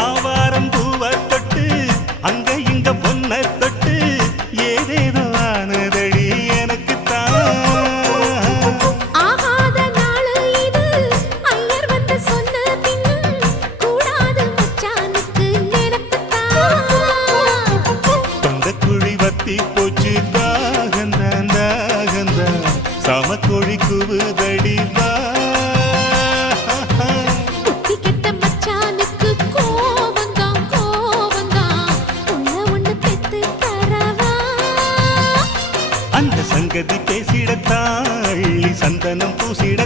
ஆவாரம் பூவ தொட்டு அங்க இங்க பொன்ன தொட்டு ஏதேதோ ஆனதடி எனக்கு ஆகாத நாளு இது ஐயர் வந்து சொன்ன பின்னும் கூடாது மச்சானுக்கு நினைப்புத்தான் தொண்ட குழி வத்தி போச்சு தாகந்தான் தாகந்தான் சமக்கொழி குவுதடி வா அந்த சங்கதி பேசிடத்தாள்ளி சந்தனம் பூசிட